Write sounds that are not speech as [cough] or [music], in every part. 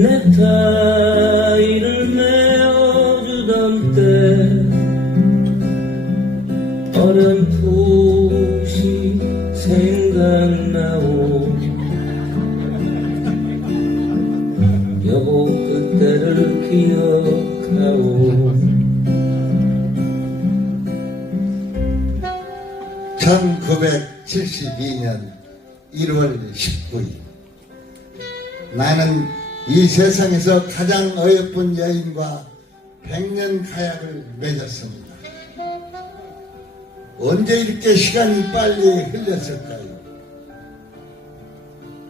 넥타이를 메어주던 때 어렴풋이 생각나오. 여보 그때를 기억하오. 1972년 1월 19일. 나는 이 세상에서 가장 어여쁜 여인과 백년 가약을 맺었습니다. 언제 이렇게 시간이 빨리 흘렸을까요?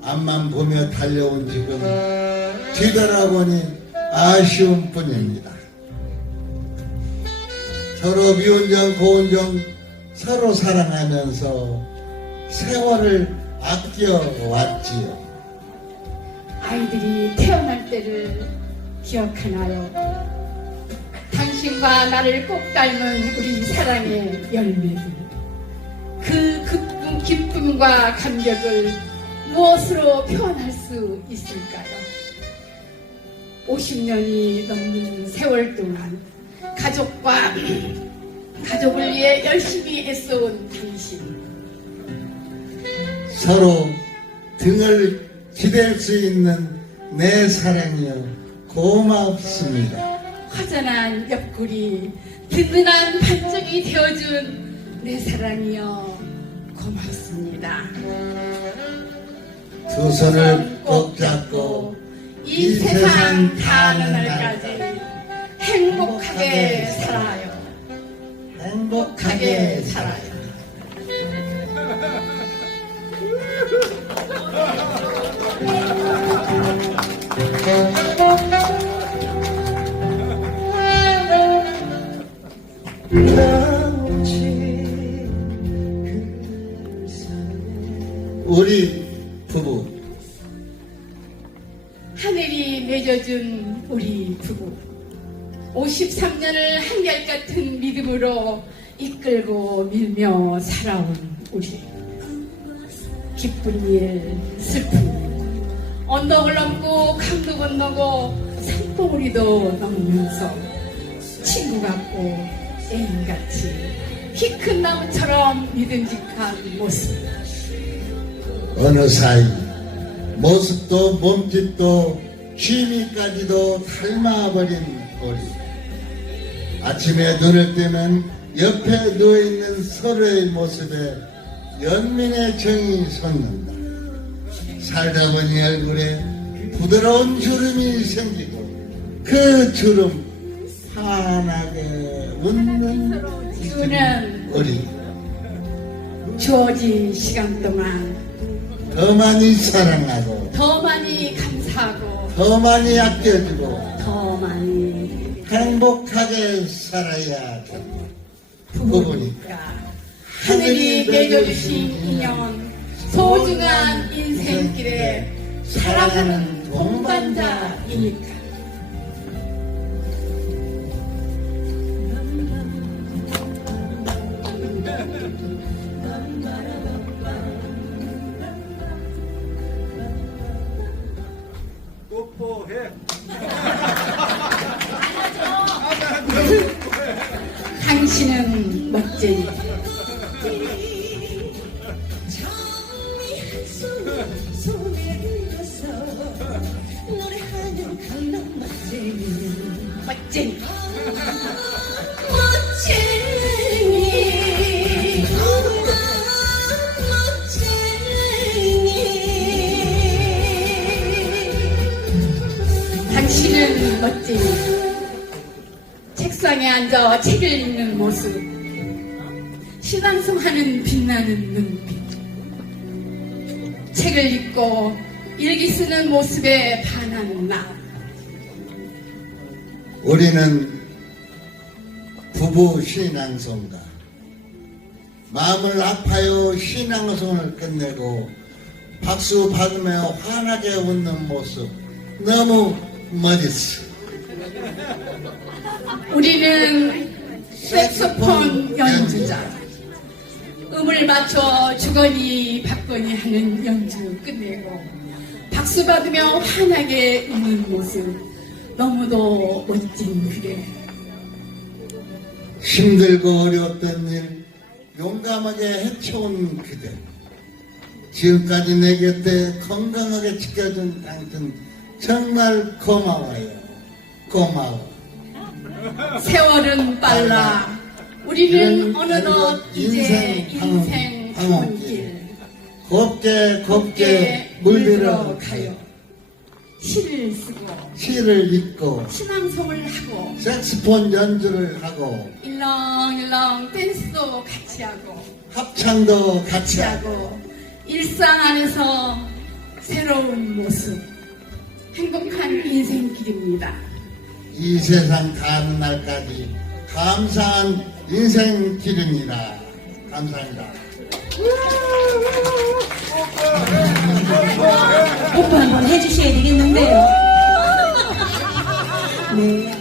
앞만 보며 달려온 지금 뒤돌아보니 아쉬운 뿐입니다. 서로 미운정 고운정 서로 사랑하면서 세월을 아껴왔지요. 아이들이 때를 기억하나요? 당신과 나를 꼭 닮은 우리 사랑의 열매들. 그 기쁨, 기쁨과 감격을 무엇으로 표현할 수 있을까요? 50년이 넘는 세월 동안 가족과 [clears throat] 가족을 위해 열심히 애써온 당신. 서로 등을 기댈 수 있는 내 사랑이여 고맙습니다. 허전한 옆구리, 든든한 반짝이 되어준 내 사랑이여 고맙습니다. 두 손을 꼭 잡고 이 세상 닿는 날까지 행복하게 살아요. 행복하게 살아요. 우리 부부 하늘이 맺어준 우리 부부. 53년을 한결같은 믿음으로 이끌고 밀며 살아온 우리. 기쁜 일, 슬픈 일. 언덕을 넘고 강도 건너고 산봉우리도 넘으면서 친구 같고 애인같이 키 큰 나무처럼 믿음직한 모습. 어느 사이 모습도 몸짓도 취미까지도 닮아버린 우리 아침에 눈을 뜨면 옆에 누워있는 서로의 모습에 연민의 정이 솟는다 살다 보니 얼굴에 부드러운 주름이 생기고 그 주름 웃는 주는 우리 주어진 시간 동안 더 많이 사랑하고 더 많이 감사하고 더 많이 아껴주고 더 많이 행복하게 살아야. 부부니까. 하늘이 맺어주신 인연 소중한 인생길에 살아가는 동반자이니까 당신은 멋쟁이. 멋쟁이. 당신은 멋쟁이 앉아 책을 읽는 모습. 신앙송하는 빛나는 눈빛. 책을 읽고 일기 쓰는 모습에 반하는 나. 우리는 부부 신앙송가. 마음을 아파요 신앙송을 끝내고 박수 받으며 환하게 웃는 모습. 너무 멋있어 우리는 색소폰 연주자. 음을 맞춰 주거니 받거니 하는 연주 끝내고 박수 받으며 환하게 웃는 모습. 너무도 멋진 그래. 힘들고 어려웠던 일 용감하게 헤쳐온 그대. 지금까지 내 곁에 건강하게 지켜준 당신 정말 고마워요. 고마워 세월은 빨라. 우리는 어느덧 이제 인생. 방황길 곱게 곱게 물들어 가요. 시를 쓰고 시를 읽고 신앙송을 하고 색스폰 연주를 하고 일렁일렁 댄스도 같이 하고 합창도 같이 하고 일상 안에서 새로운 모습 행복한 인생길입니다. 이 세상 가는 날까지 감사한 인생 길입니다. 감사합니다. 뽀뽀 한번 해주셔야 되겠는데요. 네.